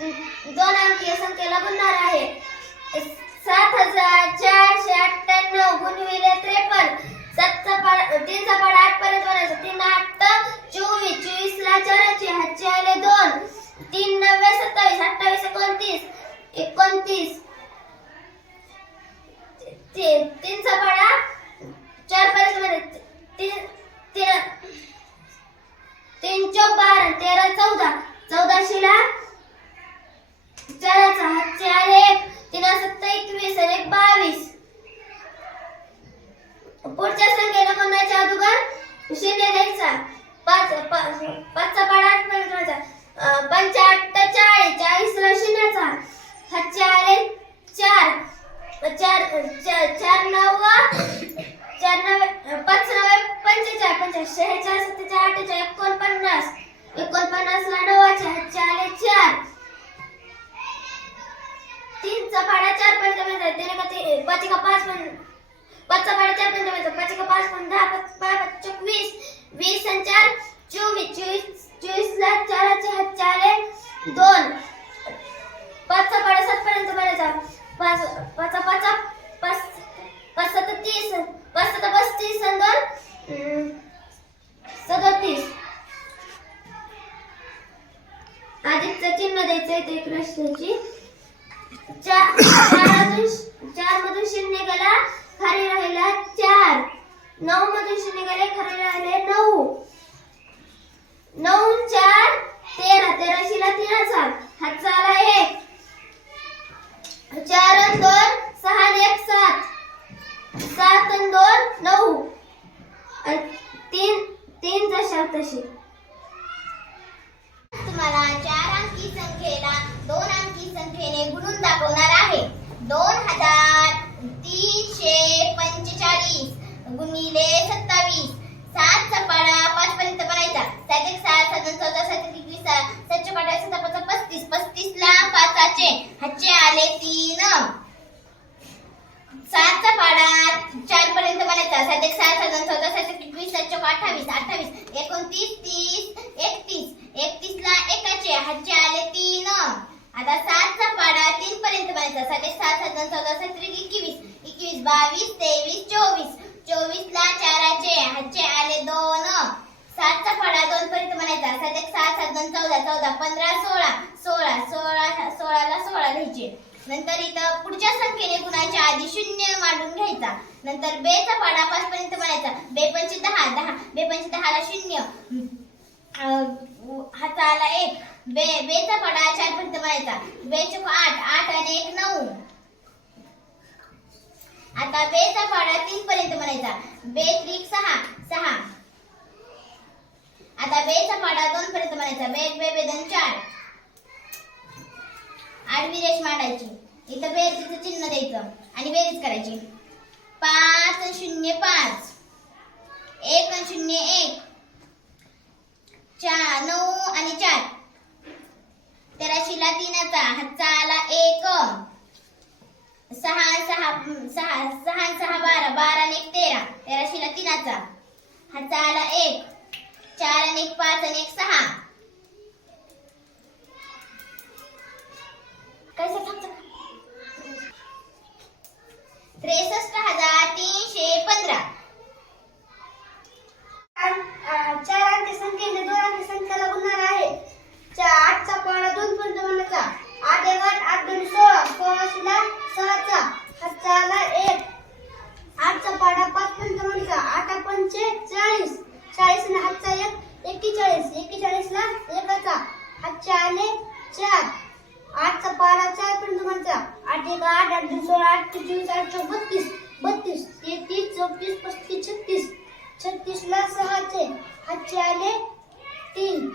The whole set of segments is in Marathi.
दोन अंकीय संख्येला गुणणार आहे. सात हजार चारशे अठ्ठ्याण्णव गुणविले त्रेपन्न. सातचा पाडा तीनचा पाडा आठ पर्यंत बनायचा तीन आठ चोवीस चोवीस ला चौऱ्याऐंशी हातचे आले दोन. तीन नव्वे सत्तावीस अठ्ठावीस एकोणतीस. एकोणतीस. ते- तीनचा पाडा चार पर्यंत बनायचा तीन तीन तीन चौक बारा तेरा चौदा. चौदाशेला चाराचा हातचे आले एक तीन सत्ता एकवीस आणि एक बावीस. पुढच्या संख्येला कोणाच्या अगोदर? शून्य द्यायचा. पाच पाच पाचचा पाडा आठ पर्यंत व्हायचा. अं, पंचा आठ चाळीस. चाळीसला शून्याचा. हातचे आले चार. चार चार चार नव चार नव्हे पाच नव्हे पंचेचाळ पंचेचाळ शेहेचाळ सत्तेचाळ अठ्ठेचाळ एकोणपन्नास. एकोणपन्नासला नवाचे पाडा चार पर्यंत मिळतात त्याने का पाँच पाच का पाच पण पाचचा पाडा चार पर्यंत मिळतात पाच का पाँच पण दहा पाच पाच पाच चौक वीस वीस आणि चार चोवीस चोवीस चोवीस ला चाराचे हात आले दोन. पाचचा पाडा सात पर्यंत मिळायचा पाच पाचा पाचा पाच पाच सात तीस पाच सात पस्तीस आणि दोन. अं, सदतीस. अधिकचं चिन्ह द्यायचं आहे ते प्रश्नाची. चार चार मधून शून्य गेला खाली राहिला चार. नऊ मधून शून्य गेले खाली राहिले नऊ. नऊ चार तेरा. तेराशीला तीनाचा हातचा आला एक. चार दोन सहा एक सात. सात दोन नऊ. तीन तीन जशा तशी तुम्हाला चार अंकी संख्येला दोन अंकी संख्येने गुणून दाखवणार आहे दोन हजार तीनशे पंचेचाळीस गुणिले सत्तावीस सात चपाडा पाच पर्यंत बनायचा सात एक सात सात दोन चौदा सात एक एकवीस सात चपाडा सात पाच पस्तीस पस्तीस ला पाचाचे हातचे आले तीन सातचा पाडा चार पर्यंत बनायचा सात एक सात सात दोन चौदा सात एक एकवीस सात चौक अठ्ठावीस अठ्ठावीस एकोणतीस तीस एकतीस एकतीस ला एकाचे हातचे आले तीन आता सातचा पाडा तीन पर्यंत बनायचा सात एक सात सात दोन चौदा सात त्रिक एकवीस एकवीस बावीस तेवीस चोवीस. चोवीस ला चाराचे हातचे आले दोन. सातचा फळा दोन पर्यंत म्हणायचा. सात एक सात सात दोन चौदा चौदा पंधरा सोळा. सोळा सोळा सोळाला सोळा घ्यायचे. नंतर इथं पुढच्या संख्येने गुणाच्या आधी शून्य मांडून घ्यायचा. नंतर बेचा पाडा पाच पर्यंत बनायचा बेपंचे दहा दहा. बेपंचे दहाला शून्य. अं, आला एक. बे बेचा पाडा चार पर्यंत बनायचा बेच आठ आठ आणि एक नऊ. आता बेचा पाडा तीन पर्यंत म्हणायचा. बे त्रिक सहा सहा. आता बेचा पाडा दोन पर्यंत म्हणायचा. बे बे बे दोन चार. आडवी रेष मांडायची. इथं बेरजेचं चिन्ह द्यायचं आणि बेरीज करायची. पाच शून्य पाच. एक शून्य एक. चार नऊ आणि चार. तेराशीला तीनाचा हातचा आला सहा सहा सहा सहा आणि सहा बारा. बारा आणि एक तेरा. तेराशीला तीनाचा. हातचा आला एक. चार आणि एक पाच आणि एक सहा. कसं त्रेसष्ट हजार तीनशे पंधरा. चार अंकी संख्येने दोन अंकी संख्याला गुणणार आहे. चार आठचा पाडा दोन पर्यंत म्हणायचा आठ आठ आठ दोन सोळा सोळाशेला सहाचा हातचा एक आठचा पाडा पाच पर्यंत म्हणायचा आठ पंचे चाळीस चाळीस आणि हातचा एक एक्केचाळीस एक्केचाळीसला एकाचा हातचे आले चार आठचा पाडा चार पर्यंत म्हणायचा आठ एक आठ आठ दोन सोळा आठ ते चोवीस आठ चौक बत्तीस बत्तीस तेहतीस चौतीस पस्तीस छत्तीस छत्तीसला सहाचे हातचे आले तीन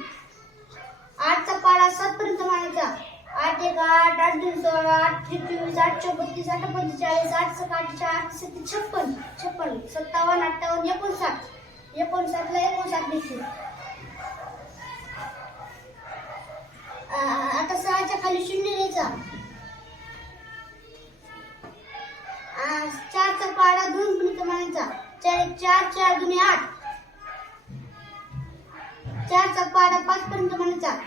आठचा पाडा सात पर्यंत मानायचा आठ एक आठ आठ दोन सोळा आठ चोवीस आठ चौबत्तीस आठ पंचेचाळीस आठ सकाळी आठ सत्ती छप्पन छप्पन सत्तावन्न अठ्ठावन्न एकोणसाठ एकोणसाठला एकोणसाठ देखील आता सहाच्या खाली शून्य द्यायचा चारचा पाडा दोन गुणित मानायचा चार एक चार चार दोन आठ चारचा पाडा पाच पर्यंत म्हणायचा.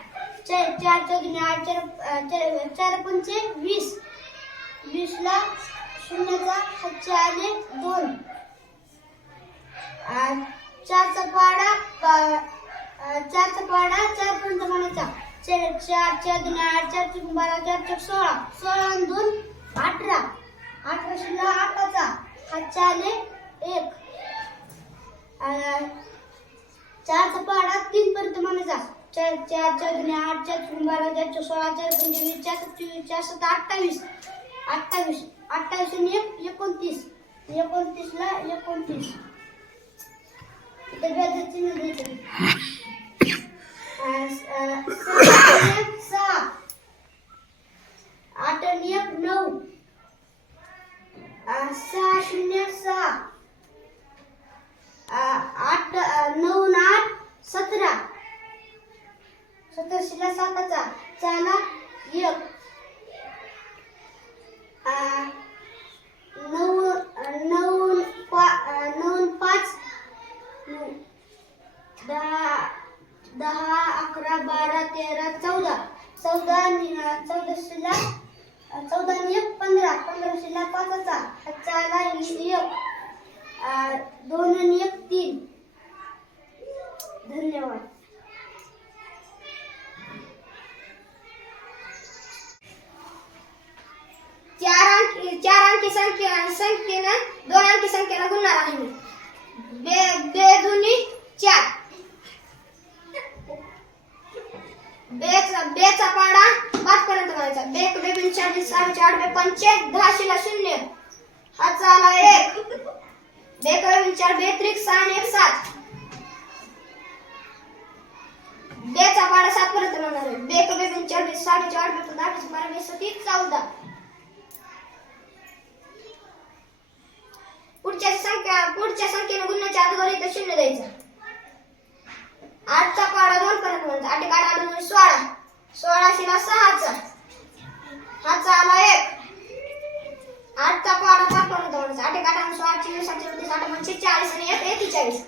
चार चार चौधरी आठ चार चार चार पंचे वीस. वीसला शून्यचा हातचे आले दोन. चारचा पाडा पा- चारचा पाडा चार पर्यंत म्हणायचा चार चार चार दोन आठ चार तीन बारा चार चौक सोळा. सोळा आणि दोन अठरा. अठरा शून्य आठाचा हातचे आले एक. चारचा पाडा तीन पर्यंत म्हणायचा चार चार चार दोन आठ चार चौक बारा चार चौक सोळा चार पंचे चार चोवीस चार सात अठ्ठावीस. अठ्ठावीस. अठ्ठावीस आणि एक एकोणतीस. एकोणतीसला एकोणतीस. इथे व्याजाचं चिन्ह द्यायचं अं, सहा. आणि एक आठ आणि एक नऊ. सहा शून्य सहा. आठ नऊ आठ सतरा. सतराशेला साताचा चाला एक अं, नऊ अं, नऊ पा अं, नऊ आणि पाच नऊ. दहा दहा अकरा बारा तेरा चौदा चौदा आणि अं, चौदाशेला अं, चौदा आणि एक पंधरा पंधराशेला पाचाचा चाला एक अं, दोन आणि एक तीन धन्यवाद चार अंकी चार अंकी संख्या संख्येनं दोन अंकी संख्येला गुणणार आहे मी बे बे दुनी चार बेचा बेचा पाडा पाच पर्यंत करायचा बे एक बे बिन चार बे सहा चार बे पंचे दहाशीला शून्य हातचा आला एक बे एक बे बिन चार बे त्रिक सहा आणि एक सात बेचा पाडा सात पर्यंत म्हणणार आहे बे एक बे बिन चार बे सहा बे चार बे दहा बे बारा बे सती चौदा पुढच्या संख्या पुढच्या संख्येने गुणण्याच्या अगोदर तर शून्य द्यायचा आठचा पाडा दोन पर्यंत म्हणतो आठ काढा आठ दोन सोळा सोळाशेला सहाचा हाचा आला एक आठचा पाडा पाच पर्यंत म्हणायचा आठ काढा सोळा चोवीस आठ चौतीस आठ म्हणजे चाळीस आणि एक एकेचाळीस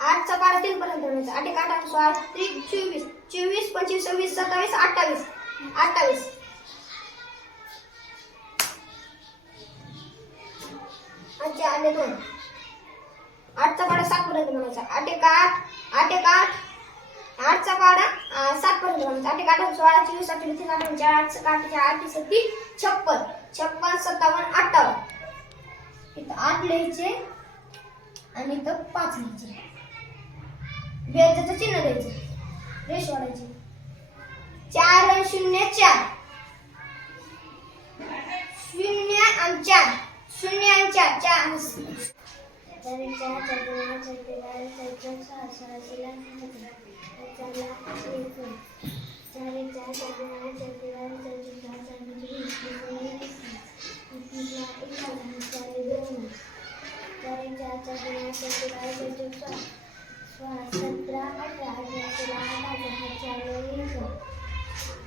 आठचा बारा तीन पर्यंत म्हणायचा आठ काढा सोळा त्रिक चोवीस. चोवीस पंचवीस सव्वीस सत्तावीस अठ्ठावीस. अठ्ठावीस. आजचे आले दोन. आठचा पाडा सात पर्यंत म्हणायचा आठ एक आठ आठ एक आठ. आठचा पाडा सात पर्यंत म्हणायचा आठ एक आठ सोळा चोवीस अठ्ठावीस तीस अठ्ठावीस आठ आठ आठ सत्ती छप्पन. छप्पन सत्तावन्न अठ्ठावन्न. इथं आठ लिहायचे आणि इथं पाच लिहायचे बेजाचं चिन्ह द्यायचे रेश वाढायचे चार शून्य चार शून्य आणि चार शून्य आणि चार चार चार सतरा अठरा अठरा सोळा अठरा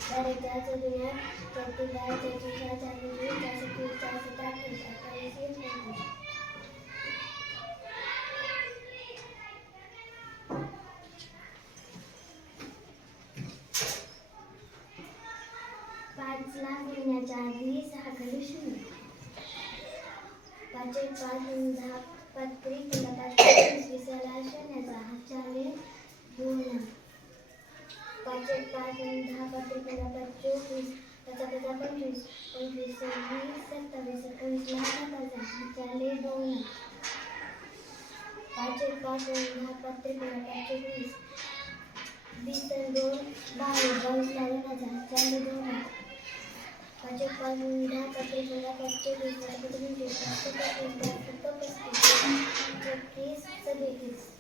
चार एक चार एक चार चार दोन चार चार चार सहा चार म्हणजे वीस चार सत्तावीस चार सत्ता अठ्ठावीस अठ्ठावीस एक एकोणीस पाचला गुणण्याच्या आधी सहा खाली शून्य पाच एक पाच दोन दहा पाच त्रिक तीन पाच पंचवीस वीसाला शून्याचा हात चाले दोन पाच एक पाच दोन दहा पाच एक पंधरा पाच चोवीस पाच पाच पंचवीस पंचवीस सव्वीस सत्तावीस अठ्ठावीसला हाताचा हात चाले दोन पाच एक पाच दोन दहा पाच त्रिक पाच चोवीस वीस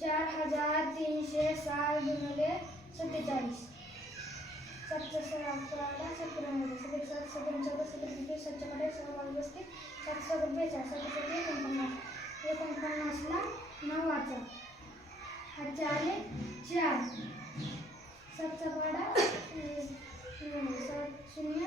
चार हजार तीनशे सात गुणले सत्तेचाळीस सत्तर सहा अकरा सत्तरमध्ये सत्ते सात सत्तर सत्तर सातशे मध्ये सहा बसते सातशे बेचाळीस सातशे एकोणपन्नास एकोणपन्नासला नऊ वाचा आजचे आले चार सातचा पाडा सात शून्य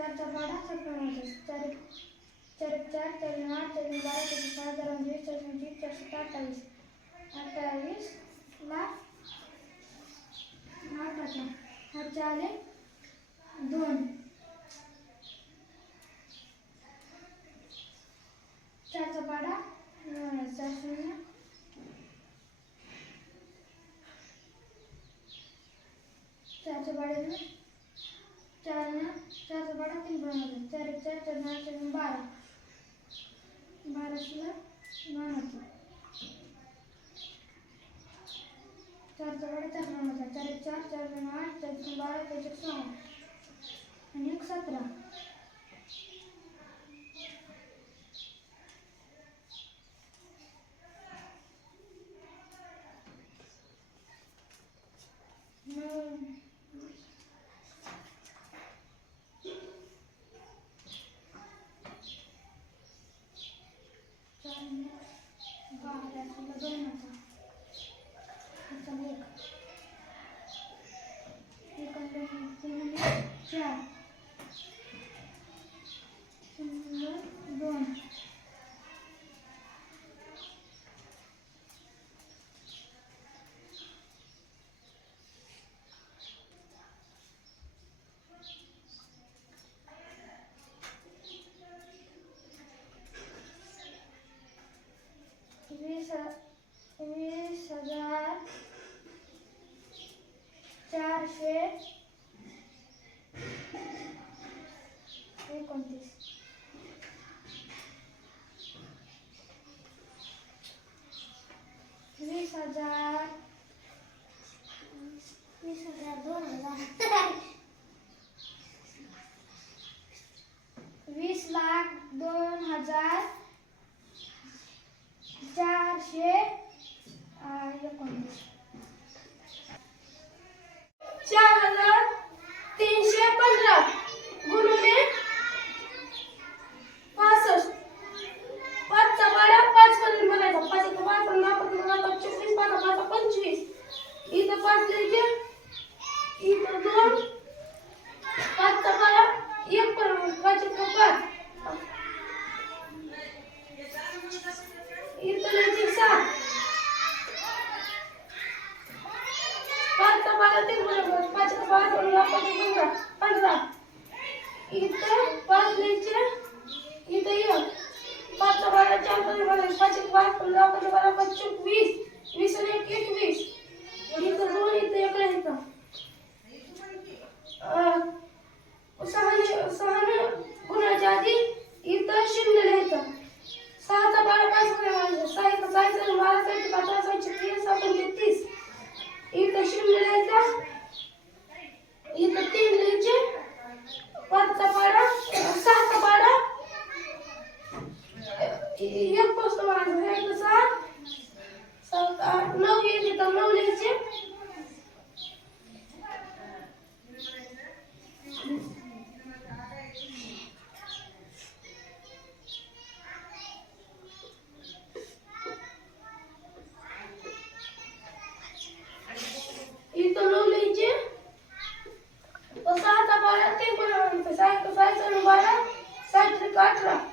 चार चार बारह चार चार चार आठ चार बारह चार सात हजार उनतीस चार उनतीस चार सौ अट्ठाईस लाख आठ दोन. चार सौ चार शून्य. दोन हजार चारशे एकोणीस. não pode what com o please? Yeah.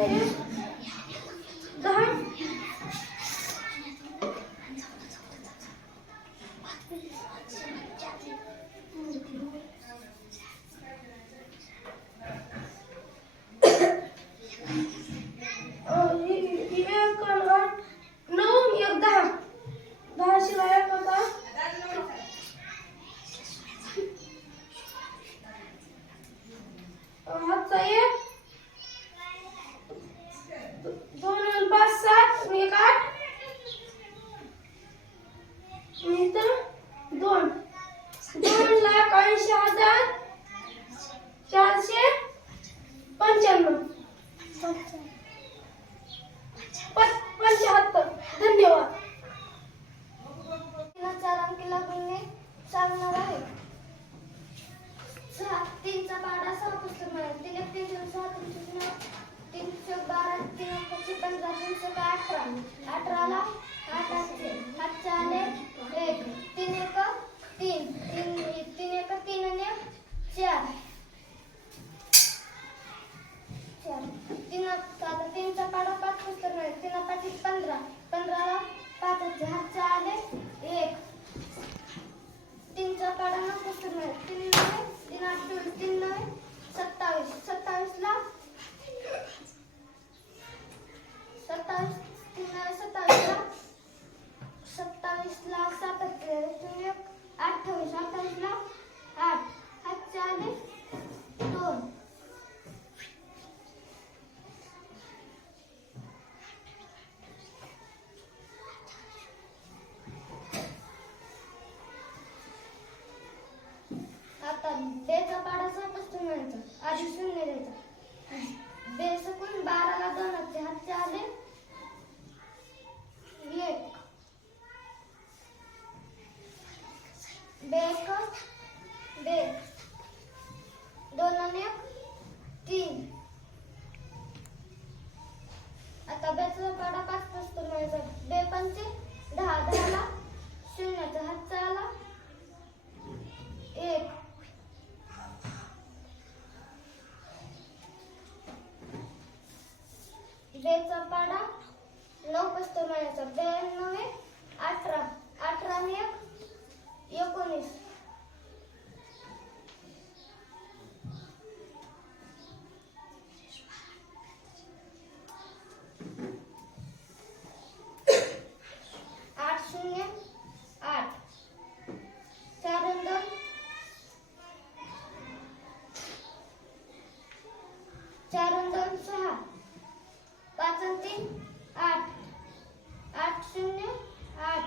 इथं हातचं आहे दहा अं, इ- इ- एक अन आठ नऊ एक दहा दहा शिवाय एक होता अं, हातचा एक दोन आणि पाच सात आणि एक आठ आणि इथं दोन दोन लाख ऐंशी हजार चारशे पंच्याण्णव पं- पंच्याहत्तर धन्यवाद तिला चार अंकीला गुणणे सांगणार आहे सहा तीनचा पाडा सहा पुस्तक मिळेल तीन एक तीन चौक सहा तीन चौक नऊ तीन चौक बारा तीन एकशे पंधरा तीन चौक अठरा अठराला आठ असते हातचे आले एक तीन एक तीन तीन तीन एक तीन आणि एक चार चार तीन आता तीनचा पाडा पाच पुस्तक मिळेल तीन पाच एक पंधरा पंधराला पाच असते हातचे आले एक तीनचा पाडा नऊ पुस्तक मिळेल तीन नव्हे तीन आठ चोवीस तीन नव्हे सत्तावीस सत्तावीसला सत्तावीस तीन नव्हे सत्तावीसला सत्तावीसला सात असते तीन एक अठ्ठावीस अठ्ठावीसला आठ हातचे आले दोन आता बेचा पाडा सातच मिळायचा आधी शून्य द्यायचा बे सकून बाराला दोनाचे हातचे आले एक बे एक बे दोन आणि एक तीन आता बेचा पाडा पाच पुस्तक मिळायचा बे पंचे दहा दहाला शून्याचा हातचा आला एक बेचा पाडा नऊ पुस्तक मिळायचा ब्याण्णव अठरा अठरा आणि एक एकोणीस आठ शून्य आठ चार आणि दोन चार आणि दोन सहा पाच आणि तीन आठ आठ शून्य आठ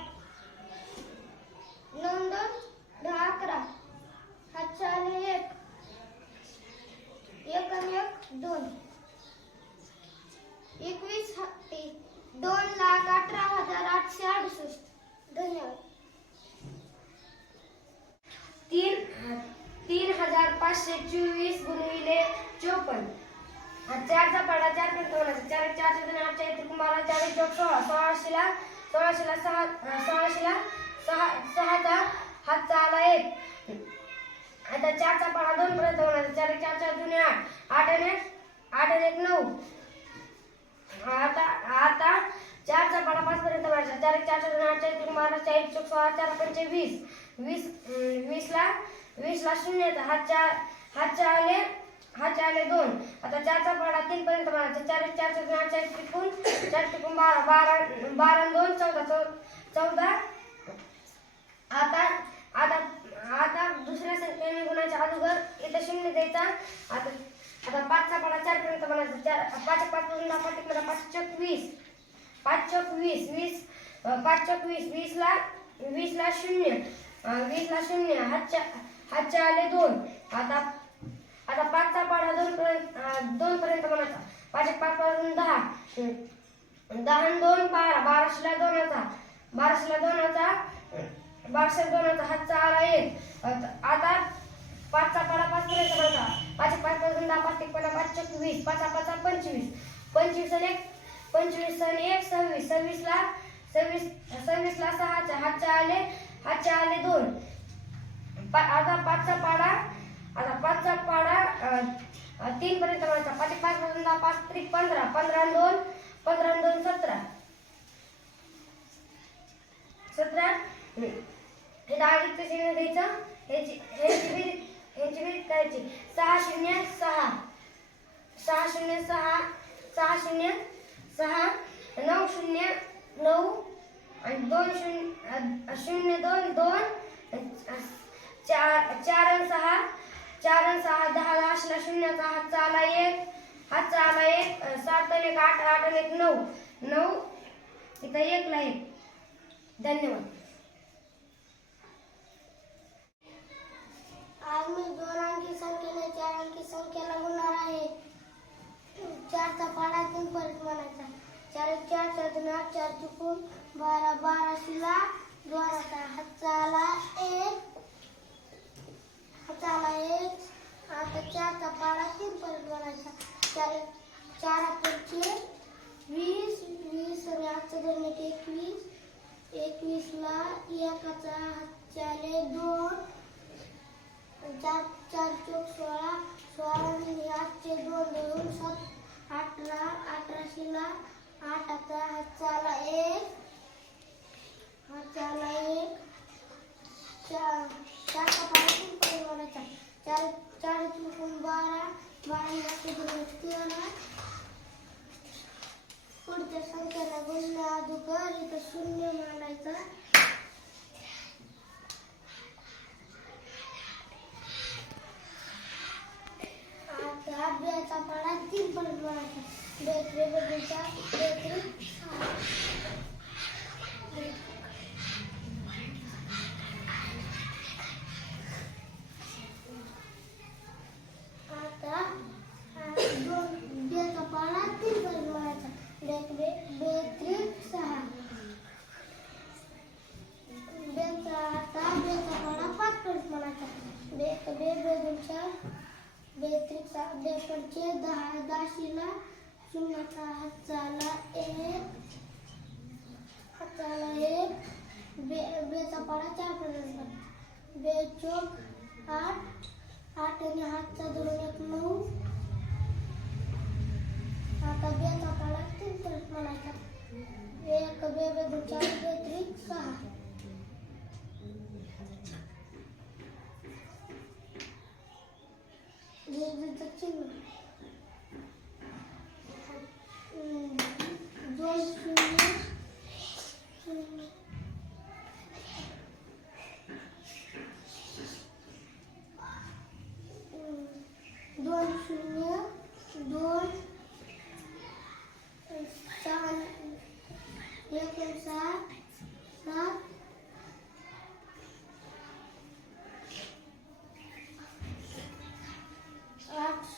नऊ आणि दोन दहा अकरा हातच्या आले एक एक आणि एक दोन एकवीस हा- ए- दोन लाख अठरा हजार आठशे अडुसष्ट धन्यवाद तीन तीन हजार पाचशे चोवीस गुणविले चोपन्न चारचा पाडा चार पंचावन्न चार चारशे दोन आठच्या येते बारा चार एक चौक सोळा सोळाशेला सोळाशेला सहा सोळाशेला सहा सहाचा हातचा आला एक. आता चारचा पाडा दोन पर्यंत होणार चार एक चार चार जुने आठ. आठ आणि एक आठ आणि एक नऊ. आता आता चारचा पाडा पाच पर्यंत वाढचा चार एक चार चार दोन आठ चार चार एक चौक सोळा चार पंचे वीस. वीस वीसला वीसला शून्य हात हातच्या हातच्या आले हा आले दोन. आता चारचा पाडा तीन पर्यंत वाढायचा चार चार चार चार टिकून चार टिकून बारा बारा बारा दोन चौदा चौ- चौदा. आता आता आता दुसऱ्या संख्येने गुणाच्या अगोदर इथं शून्य द्यायचा. आता आता पाचचा पाडा चार पर्यंत बनायचा चार पाच पाच पासून पाच टिकला पाच चौक वीस पाच चौक वीस वीस पाच चौक वीस वीसला वीसला शून्य. वीसला शून्य. हातच्या हातच्या आले दोन. आता आता पाचचा पाडा दोन पर्यंत दोन पर्यंत म्हणायचा. पाच एक पाच पासून दहा. दहा दोन बारा. बाराशेला दोनाचा बाराशेला दोनाचा बाराशे दोनाचा हातचा आला एक आता पाचचा पाडा पाच पर्यंत म्हणायचा. पाच पाच पाच दहा पाच एक पाडा पाच चौक वीस पाचा पाचा पंचवीस. पंचवीस आणि एक पंचवीस आणि एक सव्वीस. सव्वीसला सव्वीस सव्वीसला सहाच्या हातच्या आले. हातच्या आले दोन. पा- आता पाचचा पाडा आता पाचचा पाडा तीन पर्यंत म्हणायचा पाच पाच पाच पाच त्रिक पंधरा. पंधरा दोन पंधरा दोन सतरा. सतरा हे दहा विकत शून्य द्यायचं ह्याची ह्याची बेरीज ह्याची बेरीज करायची. सहा शून्य सहा. सहा शून्य सहा. सहा शून्य सहा. नऊ शून्य नऊ. आणि दोन शून्य शून्य दोन दोन. चार चार आणि सहा. चार आणि सहा दहा दहा शून्याचा हातचा आला एक हातचा आला एक सात आणि एक आठ आठ आणि एक नऊ. नऊ इथं एकला एक धन्यवाद. आज मी दोन अंकी संख्येने चार अंकी संख्येला गुणणार आहे. चारचा पाडा तीन परत म्हणायचा. चार चार चार चार चुकून बारा बारा शिला द्वाराचा हातचा आला एक. त्याला एक आता चारचा पाडा तीन परत म्हणायचा चार चार आपण वीस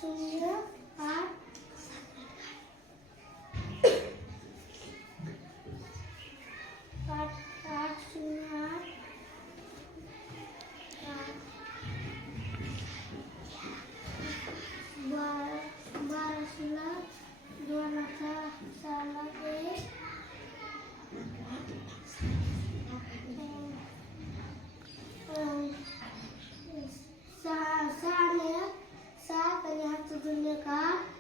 आठ शून्य आठ आठ आठ शून्य आठ आठ. बारा बाराशेला दोनाचा साला एक अं, सहा सहा आणि एक, सात आणि हातचं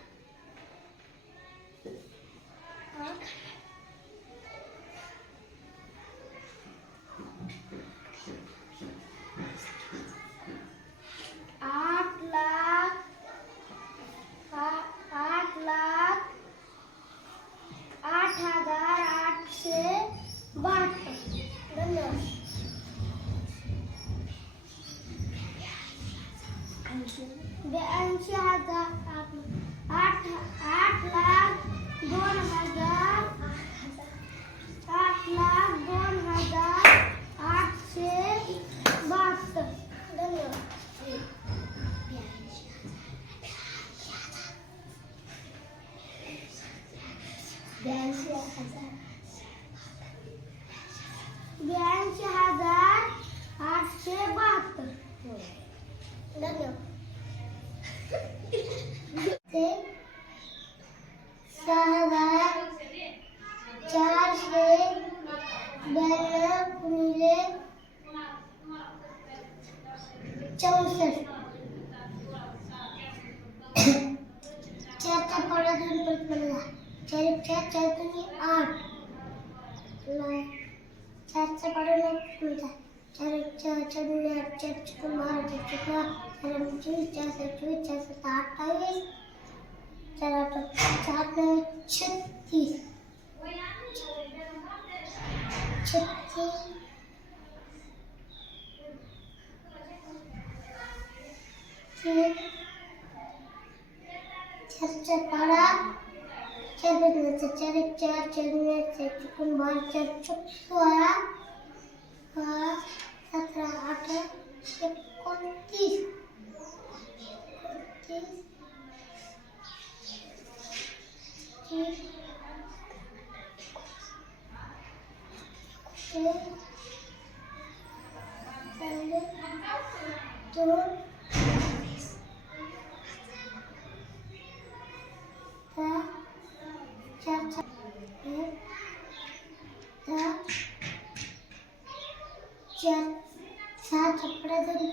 还在。çarpara çarpınca çarık çar çarpınca çarpın bol çarpıp sonra सतरा आठ एकोणतीस दोन चार सहा छप्पडा जरी